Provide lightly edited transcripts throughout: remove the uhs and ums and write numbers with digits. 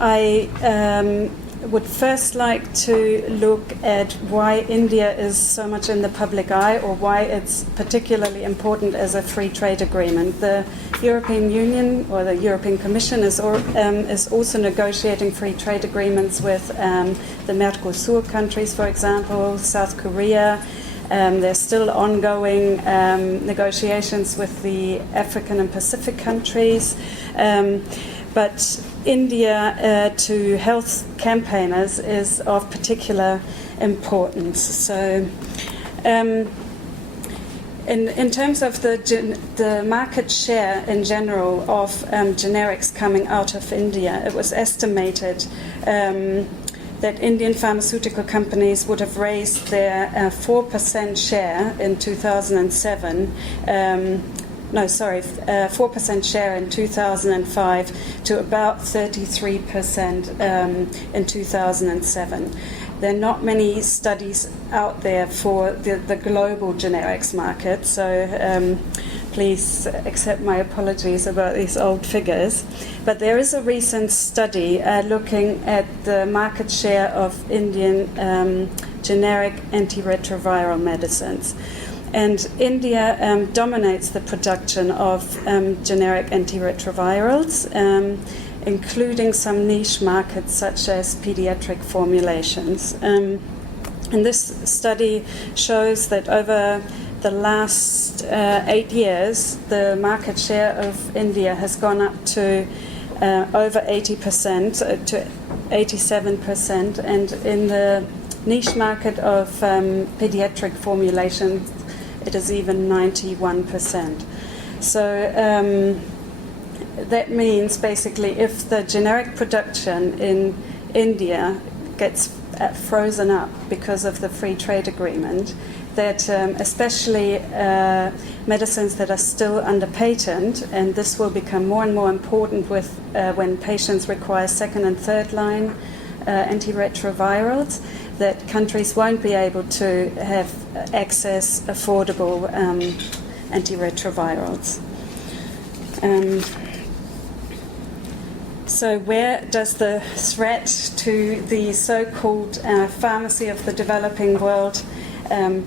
I would first like to look at why India is so much in the public eye, or why it's particularly important as a free trade agreement. The European Union, or the European Commission, is also negotiating free trade agreements with the Mercosur countries, for example, South Korea. There's still ongoing negotiations with the African and Pacific countries. But India, to health campaigners, is of particular importance. So, in terms of the market share in general of generics coming out of India, it was estimated that Indian pharmaceutical companies would have raised their 4% share in 2007. 4% share in 2005 to about 33% in 2007. There are not many studies out there for the global generics market, so please accept my apologies about these old figures. But there is a recent study looking at the market share of Indian generic antiretroviral medicines. And India dominates the production of generic antiretrovirals, including some niche markets such as pediatric formulations. And this study shows that over the last 8 years, the market share of India has gone up to over 80%, to 87%, and in the niche market of pediatric formulations, it is even 91%. So that means basically if the generic production in India gets frozen up because of the free trade agreement, that especially medicines that are still under patent, and this will become more and more important with when patients require second and third line antiretrovirals, that countries won't be able to have access affordable antiretrovirals. So where does the threat to the so-called pharmacy of the developing world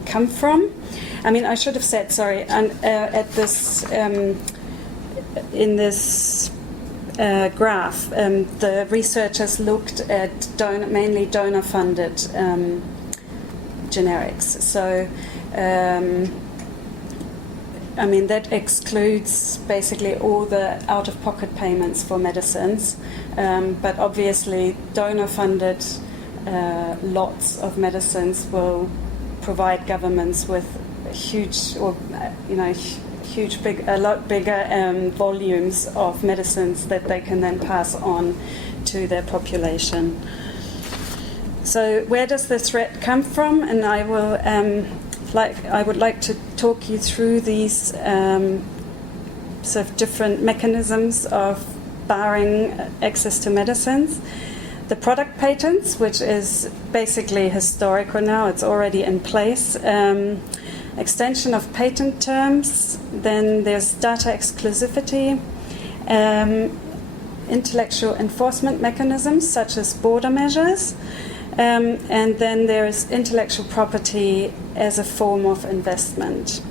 come from? I mean, I should have said, sorry, at this in this graph, the researchers looked at mainly donor-funded generics. So, I mean, that excludes basically all the out-of-pocket payments for medicines, but obviously donor-funded lots of medicines will provide governments with a lot bigger volumes of medicines that they can then pass on to their population. So where does the threat come from? And I would like to talk you through these sort of different mechanisms of barring access to medicines. The product patents, which is basically historical now, it's already in place. Extension of patent terms, then there's data exclusivity, intellectual enforcement mechanisms such as border measures, and then there is intellectual property as a form of investment.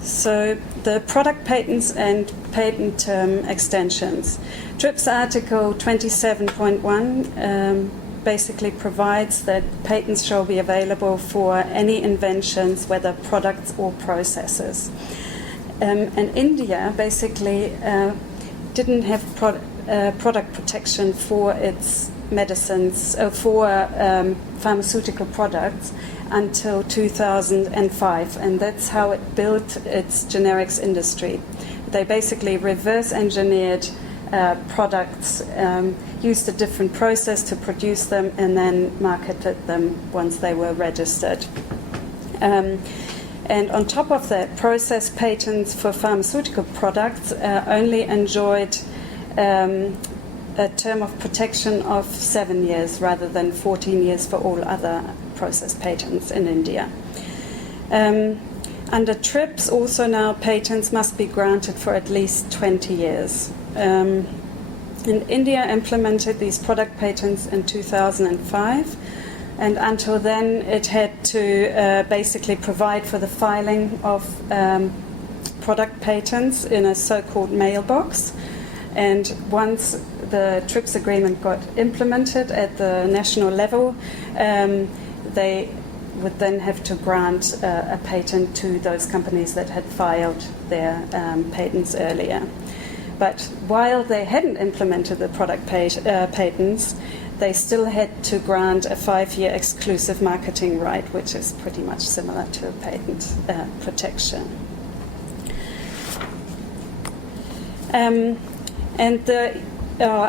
So the product patents and patent term extensions. TRIPS Article 27.1 basically provides that patents shall be available for any inventions, whether products or processes. And India basically didn't have product protection for its medicines, for pharmaceutical products until 2005, and that's how it built its generics industry. They basically reverse engineered products, used a different process to produce them, and then marketed them once they were registered. And on top of that, process patents for pharmaceutical products only enjoyed a term of protection of 7 years rather than 14 years for all other process patents in India. Under TRIPS, also now patents must be granted for at least 20 years. And India implemented these product patents in 2005, and until then it had to basically provide for the filing of product patents in a so-called mailbox. And once the TRIPS agreement got implemented at the national level, they would then have to grant a patent to those companies that had filed their patents earlier. But while they hadn't implemented the product patents, they still had to grant a 5-year exclusive marketing right, which is pretty much similar to a patent protection.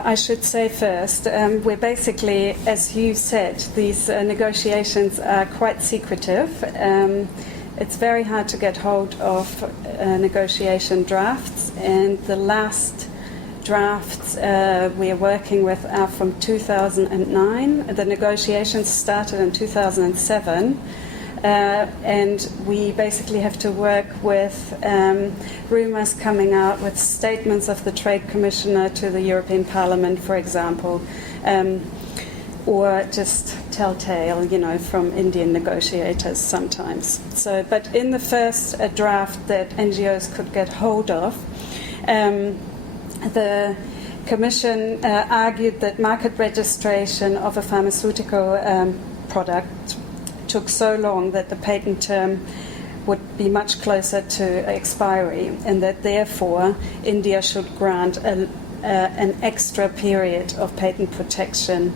I should say first, we're basically, as you said, these negotiations are quite secretive. It's very hard to get hold of negotiation drafts, and the last drafts we are working with are from 2009. The negotiations started in 2007. And we basically have to work with rumours coming out with statements of the Trade Commissioner to the European Parliament, for example, or just telltale, from Indian negotiators sometimes. So, but in the first draft that NGOs could get hold of, the Commission argued that market registration of a pharmaceutical product took so long that the patent term would be much closer to expiry, and that therefore India should grant an extra period of patent protection,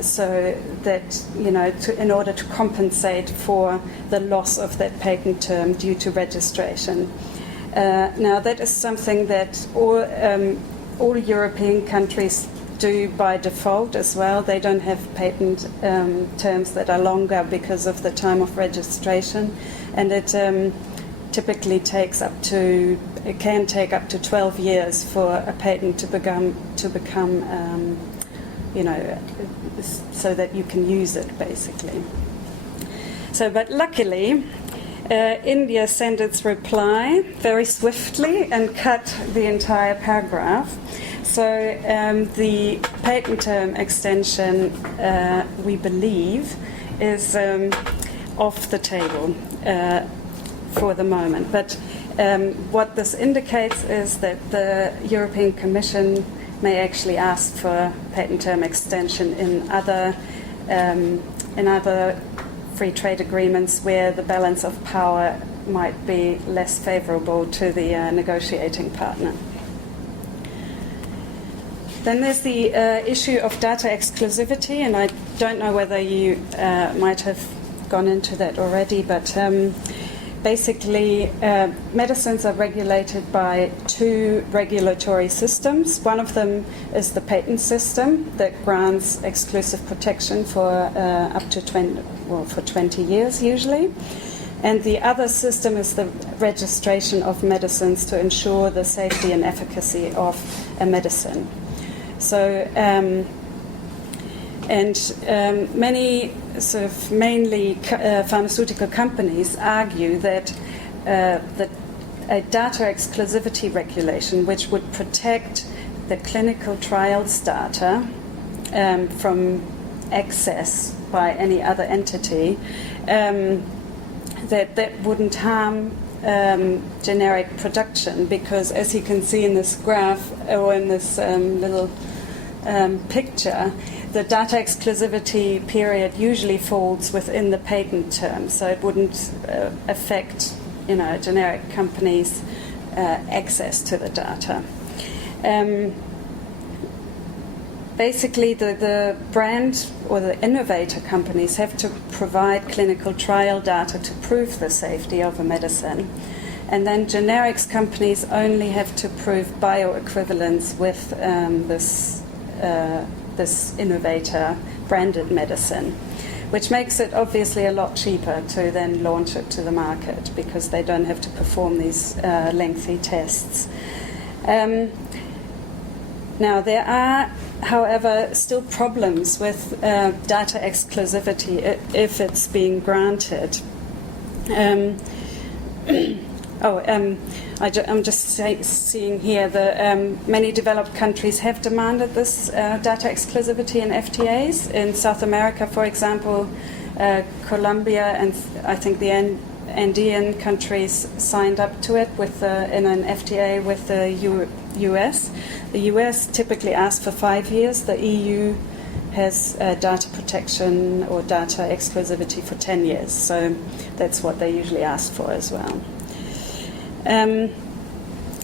so that in order to compensate for the loss of that patent term due to registration. Now that is something that all European countries do by default as well. They don't have patent terms that are longer because of the time of registration, and it typically can take up to 12 years for a patent to become so that you can use it basically. So, but luckily, India sent its reply very swiftly and cut the entire paragraph. So the patent term extension, we believe, is off the table for the moment. But what this indicates is that the European Commission may actually ask for patent term extension in other free trade agreements where the balance of power might be less favorable to the negotiating partner. Then there's the issue of data exclusivity, and I don't know whether you might have gone into that already, but basically medicines are regulated by 2 regulatory systems. One of them is the patent system that grants exclusive protection for up to 20 years usually. And the other system is the registration of medicines to ensure the safety and efficacy of a medicine. So, many sort of mainly pharmaceutical companies argue that a data exclusivity regulation, which would protect the clinical trials data from access by any other entity, that wouldn't harm generic production, because as you can see in this graph or in this little picture, the data exclusivity period usually falls within the patent term, so it wouldn't affect generic companies' access to the data. Basically, the brand or the innovator companies have to provide clinical trial data to prove the safety of a medicine. And then generics companies only have to prove bioequivalence with this innovator branded medicine, which makes it obviously a lot cheaper to then launch it to the market, because they don't have to perform these lengthy tests. Now, there are, however, still problems with data exclusivity if it's being granted. I'm just seeing here that many developed countries have demanded this data exclusivity in FTAs. In South America, for example, Colombia and I think the Andean countries signed up to it in an FTA with the US. The US typically asks for 5 years. The EU has data protection or data exclusivity for 10 years. So that's what they usually ask for as well.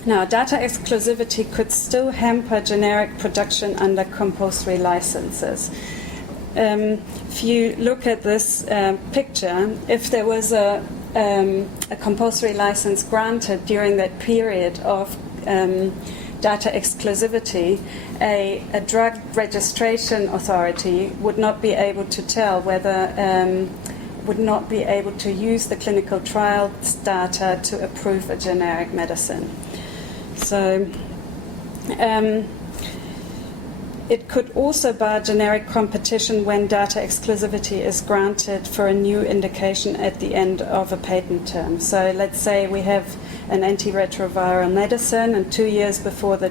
Now, data exclusivity could still hamper generic production under compulsory licenses. If you look at this picture, if there was a compulsory license granted during that period of data exclusivity, a drug registration authority would not be able to tell whether would not be able to use the clinical trials data to approve a generic medicine. So it could also bar generic competition when data exclusivity is granted for a new indication at the end of a patent term. So let's say we have an antiretroviral medicine, and 2 years before the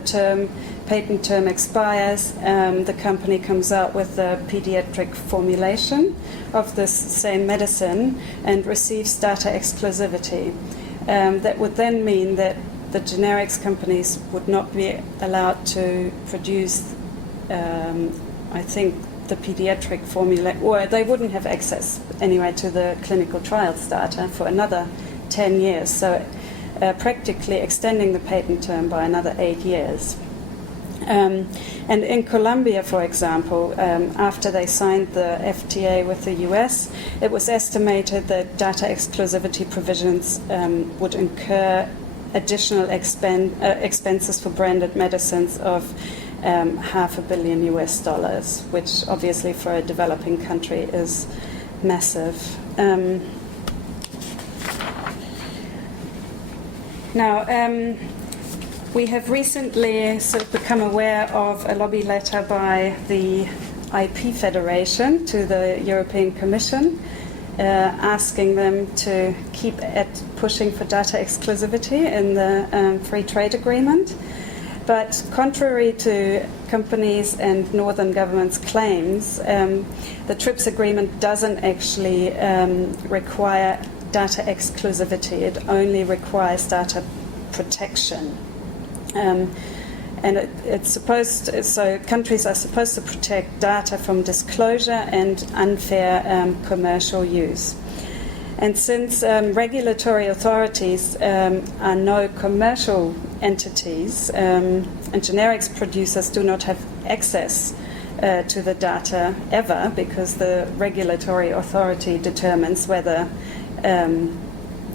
patent term expires, the company comes out with a pediatric formulation of this same medicine and receives data exclusivity. That would then mean that the generics companies would not be allowed to produce, I think, the pediatric formula, or they wouldn't have access anyway to the clinical trials data for another 10 years. So practically extending the patent term by another 8 years. And in Colombia, for example, after they signed the FTA with the US, it was estimated that data exclusivity provisions would incur additional expenses for branded medicines of $500 million US, which obviously for a developing country is massive. Now, we have recently sort of become aware of a lobby letter by the IP Federation to the European Commission, asking them to keep at pushing for data exclusivity in the free trade agreement. But contrary to companies and northern governments' claims, the TRIPS agreement doesn't actually require data exclusivity. It only requires data protection. And it's supposed to, so countries are supposed to protect data from disclosure and unfair commercial use. And since regulatory authorities are no commercial entities, and generics producers do not have access to the data ever, because the regulatory authority determines whether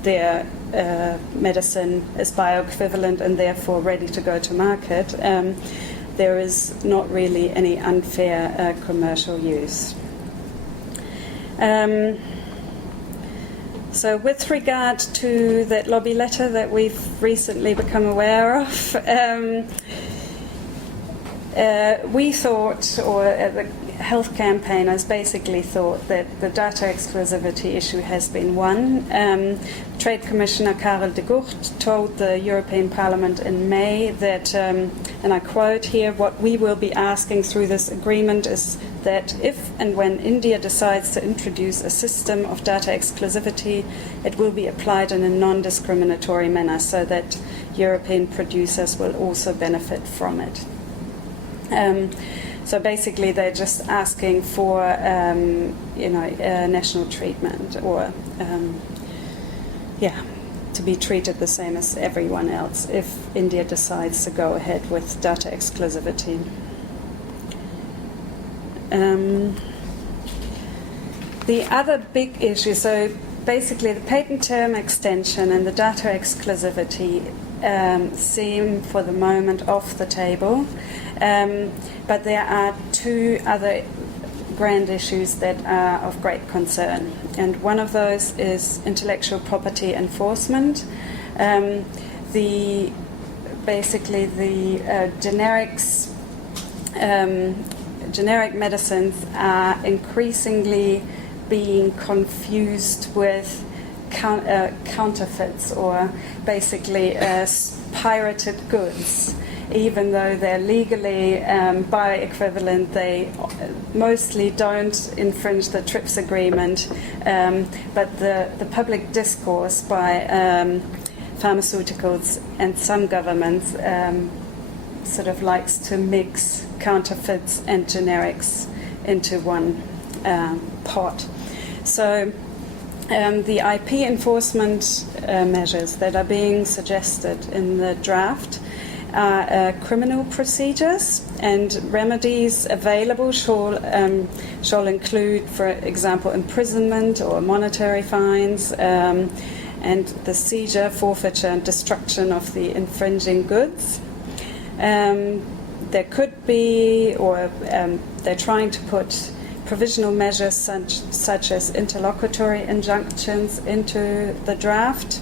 their medicine is bioequivalent and therefore ready to go to market, there is not really any unfair commercial use. So with regard to that lobby letter that we've recently become aware of, we thought, or the health campaigners basically thought, that the data exclusivity issue has been won. Trade Commissioner Karel de Gucht told the European Parliament in May that, and I quote here, "What we will be asking through this agreement is that if and when India decides to introduce a system of data exclusivity, it will be applied in a non-discriminatory manner so that European producers will also benefit from it." So basically, they're just asking for, national treatment, or, to be treated the same as everyone else if India decides to go ahead with data exclusivity. The other big issue, so basically the patent term extension and the data exclusivity seem for the moment off the table. But there are two other grand issues that are of great concern. And one of those is intellectual property enforcement. Generic medicines are increasingly being confused with counterfeits, or basically pirated goods. Even though they're legally bioequivalent, they mostly don't infringe the TRIPS agreement, but the public discourse by pharmaceuticals and some governments sort of likes to mix counterfeits and generics into one pot. So the IP enforcement measures that are being suggested in the draft are criminal procedures, and remedies available shall include, for example, imprisonment or monetary fines, and the seizure, forfeiture, and destruction of the infringing goods. There could be, or they're trying to put provisional measures such as interlocutory injunctions into the draft,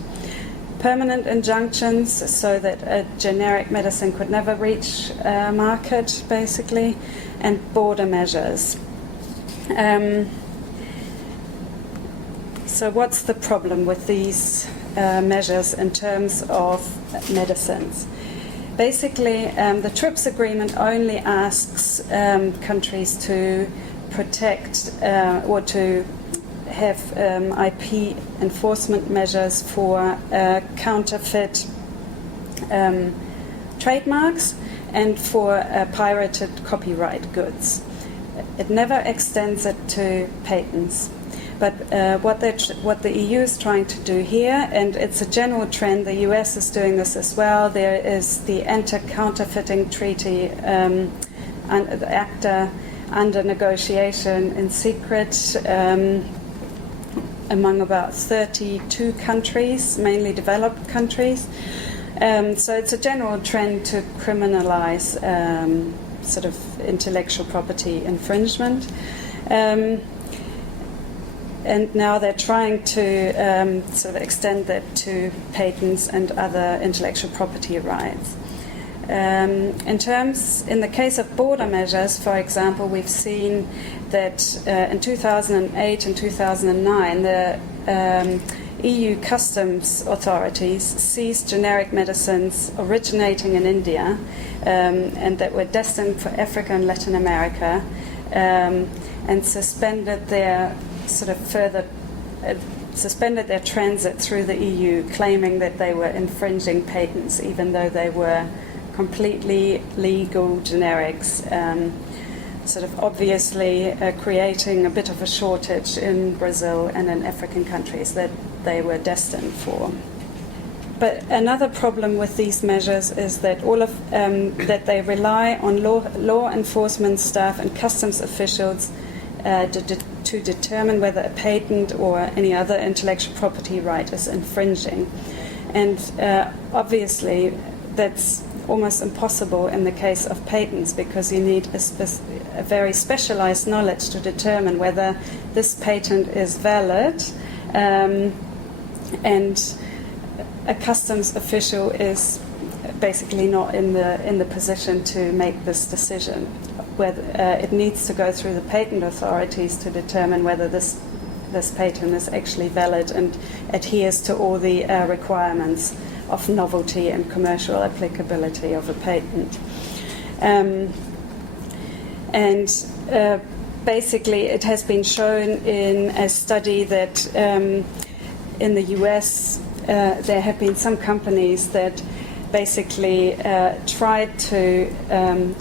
permanent injunctions so that a generic medicine could never reach market, basically, and border measures. So what's the problem with these measures in terms of medicines? Basically, the TRIPS agreement only asks countries to protect or to have IP enforcement measures for counterfeit trademarks and for pirated copyright goods. It never extends it to patents. But what the EU is trying to do here, and it's a general trend, the US is doing this as well, there is the Anti-Counterfeiting Treaty, and the ACTA, under negotiation in secret among about 32 countries, mainly developed countries. So it's a general trend to criminalize sort of intellectual property infringement. And now they're trying to sort of extend that to patents and other intellectual property rights. In the case of border measures, for example, we've seen that in 2008 and 2009, the EU customs authorities seized generic medicines originating in India and that were destined for Africa and Latin America, and suspended their transit through the EU, claiming that they were infringing patents, even though they were completely legal generics, sort of obviously creating a bit of a shortage in Brazil and in African countries that they were destined for. But another problem with these measures is that that they rely on law enforcement staff and customs officials to determine whether a patent or any other intellectual property right is infringing. And obviously that's almost impossible in the case of patents, because you need a very specialized knowledge to determine whether this patent is valid, and a customs official is basically not in the position to make this decision. Whether it needs to go through the patent authorities to determine whether this patent is actually valid and adheres to all the requirements of novelty and commercial applicability of a patent. Basically it has been shown in a study that in the US there have been some companies that basically tried to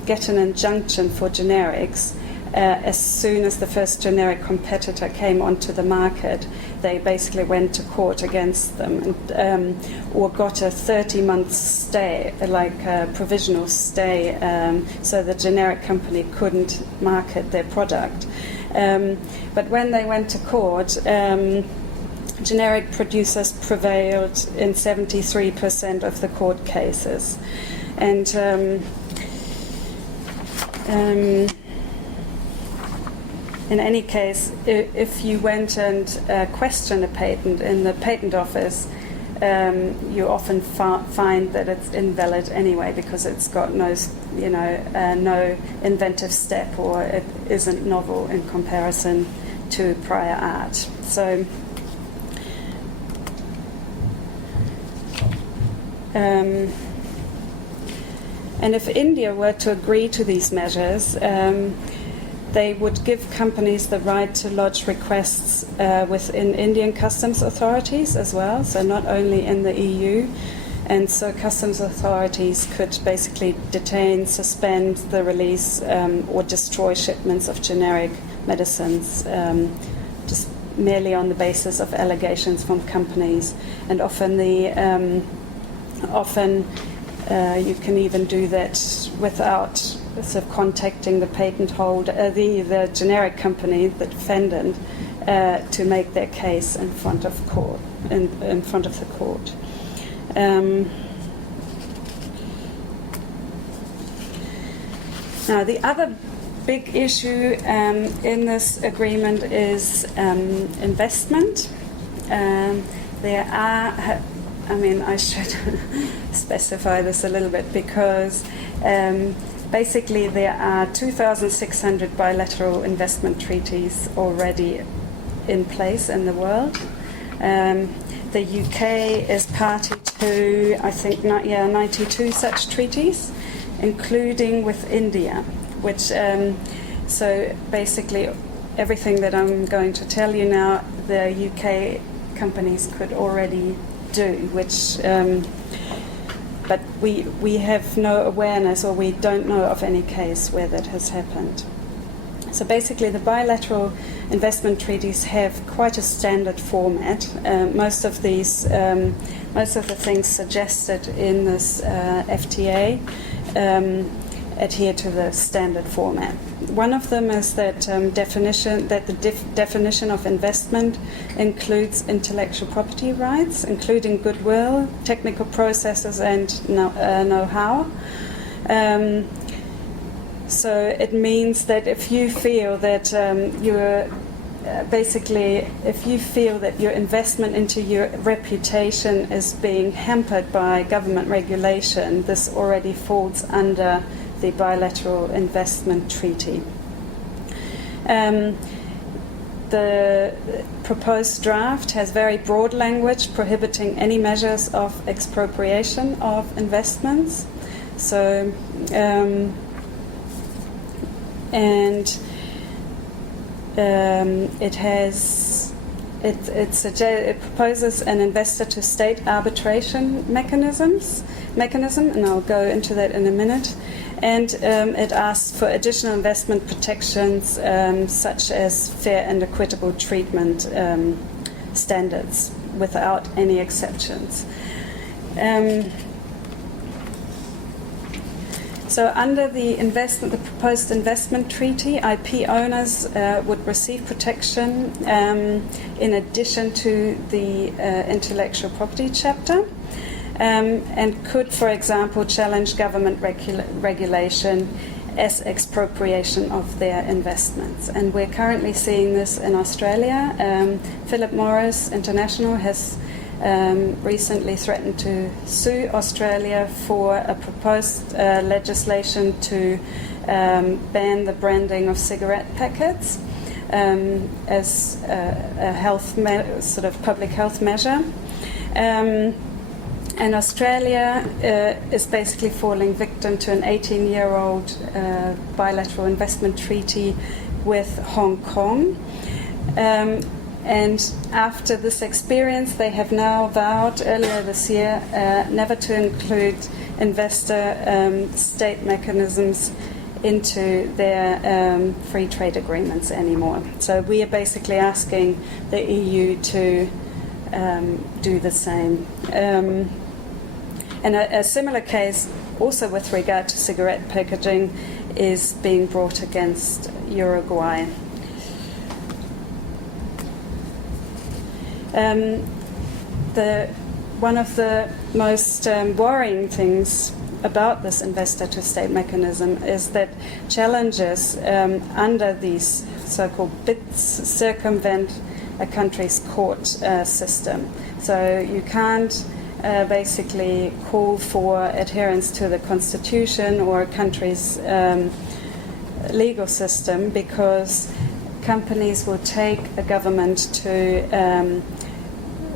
get an injunction for generics as soon as the first generic competitor came onto the market. They basically went to court against them, and, or got a 30-month stay, like a provisional stay, so the generic company couldn't market their product. But when they went to court, generic producers prevailed in 73% of the court cases. And in any case, if you went and questioned a patent in the patent office, you often find that it's invalid anyway, because it's got no inventive step, or it isn't novel in comparison to prior art. So And if India were to agree to these measures, they would give companies the right to lodge requests within Indian customs authorities as well, so not only in the EU. And so customs authorities could basically detain, suspend the release, or destroy shipments of generic medicines, just merely on the basis of allegations from companies. And often you can even do that without sort of contacting the patent holder, the generic company, the defendant, to make their case in front of court, in front of the court. Now, the other big issue in this agreement is investment. There are, I should specify this a little bit, because basically there are 2,600 bilateral investment treaties already in place in the world. The UK is party to, I think, 92 such treaties, including with India, which, so basically everything that I'm going to tell you now, the UK companies could already do, which, but we have no awareness, or we don't know of any case where that has happened. So basically, the bilateral investment treaties have quite a standard format. Most of the things suggested in this FTA adhere to the standard format. One of them is that the definition of investment includes intellectual property rights, including goodwill, technical processes, and know-how. So it means that if you feel that if you feel that your investment into your reputation is being hampered by government regulation, this already falls under the bilateral investment treaty. The proposed draft has very broad language prohibiting any measures of expropriation of investments. So, it proposes an investor-to-state arbitration mechanism, and I'll go into that in a minute. And it asks for additional investment protections, such as fair and equitable treatment standards, without any exceptions. So under the proposed investment treaty, IP owners would receive protection in addition to the intellectual property chapter, and could, for example, challenge government regulation as expropriation of their investments. And we're currently seeing this in Australia. Philip Morris International has recently threatened to sue Australia for a proposed legislation to ban the branding of cigarette packets as a sort of public health measure. And Australia is basically falling victim to an 18-year-old bilateral investment treaty with Hong Kong. And after this experience, they have now vowed earlier this year never to include investor-state mechanisms into their free trade agreements anymore. So we are basically asking the EU to do the same. And a similar case, also with regard to cigarette packaging, is being brought against Uruguay. One of the most worrying things about this investor-to-state mechanism is that challenges under these so-called BITs circumvent a country's court system. So you can't basically call for adherence to the constitution or a country's legal system, because companies will take a government to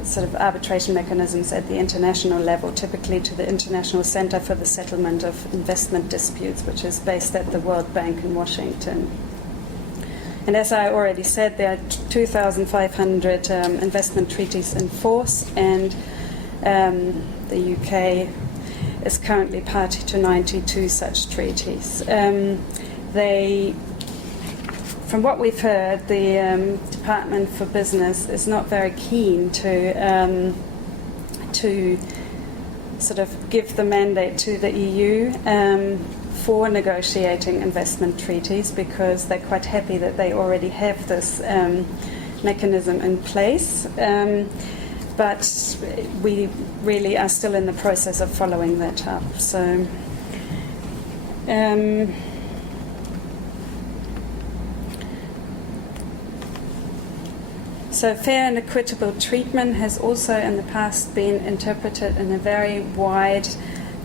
sort of arbitration mechanisms at the international level, typically to the International Center for the Settlement of Investment Disputes, which is based at the World Bank in Washington. And as I already said, there are 2,500 investment treaties in force, and the UK is currently party to 92 such treaties. From what we've heard, the Department for Business is not very keen to sort of give the mandate to the EU for negotiating investment treaties, because they're quite happy that they already have this mechanism in place. But we really are still in the process of following that up. So. So fair and equitable treatment has also in the past been interpreted in a very wide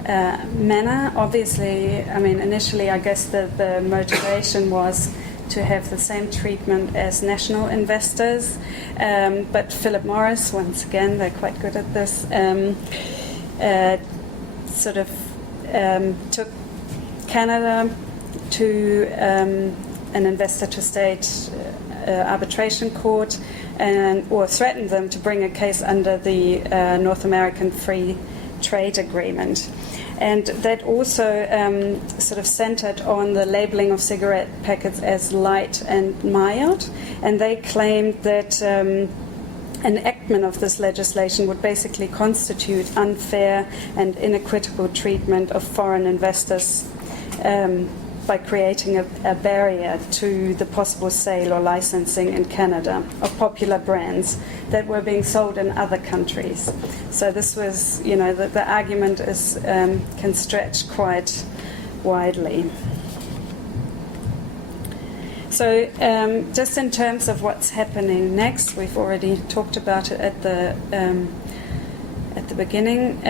manner. Obviously, I mean, initially I guess the motivation was to have the same treatment as national investors, but Philip Morris, once again, they're quite good at this, took Canada to an investor-to-state arbitration court, or threatened them to bring a case under the North American Free Trade Agreement. And that also sort of centered on the labeling of cigarette packets as light and mild. And they claimed that enactment of this legislation would basically constitute unfair and inequitable treatment of foreign investors by creating a barrier to the possible sale or licensing in Canada of popular brands that were being sold in other countries. So this was, you know, the argument is can stretch quite widely. So just in terms of what's happening next, we've already talked about it at the beginning.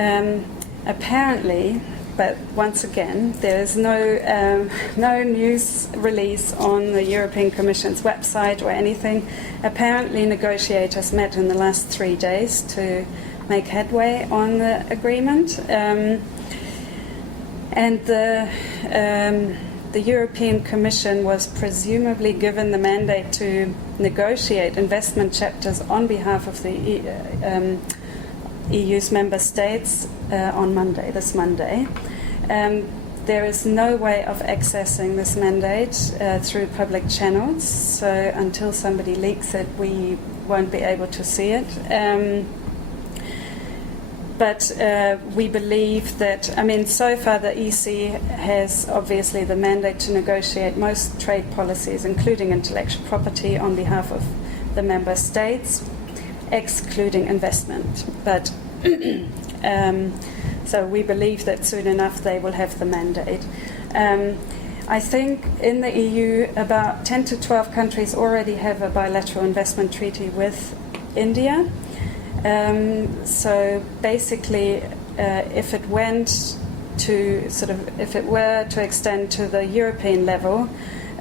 Apparently, but once again, there is no news release on the European Commission's website or anything. Apparently, negotiators met in the last 3 days to make headway on the agreement, and the European Commission was presumably given the mandate to negotiate investment chapters on behalf of the EU's member states on Monday, this Monday. There is no way of accessing this mandate through public channels, so until somebody leaks it, we won't be able to see it. But we believe that, I mean, so far the EC has obviously the mandate to negotiate most trade policies, including intellectual property, on behalf of the member states, excluding investment. But so we believe that soon enough they will have the mandate. I think in the EU about 10 to 12 countries already have a bilateral investment treaty with India. So basically, if it went to if it were to extend to the European level,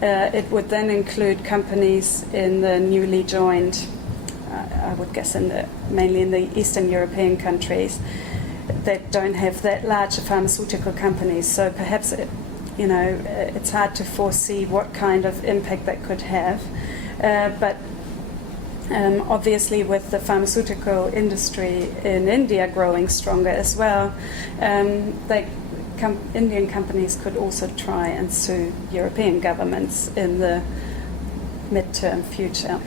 it would then include companies in the newly joined, I would guess, mainly in the Eastern European countries that don't have that large pharmaceutical companies. So perhaps it's hard to foresee what kind of impact that could have, but. Obviously, with the pharmaceutical industry in India growing stronger as well, Indian companies could also try and sue European governments in the midterm future.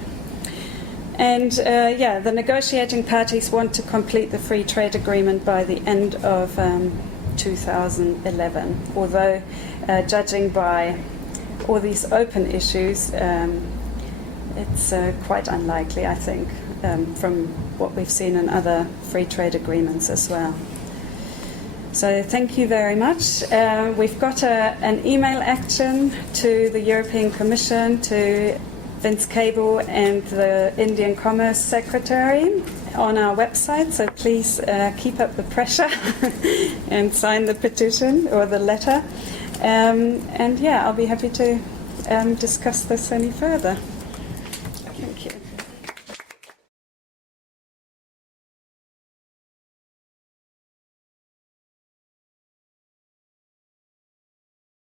And the negotiating parties want to complete the free trade agreement by the end of 2011, although judging by all these open issues, it's quite unlikely, I think, from what we've seen in other free trade agreements as well. So thank you very much. We've got an email action to the European Commission, to Vince Cable and the Indian Commerce Secretary on our website, so please keep up the pressure and sign the petition or the letter. I'll be happy to discuss this any further. Thank you.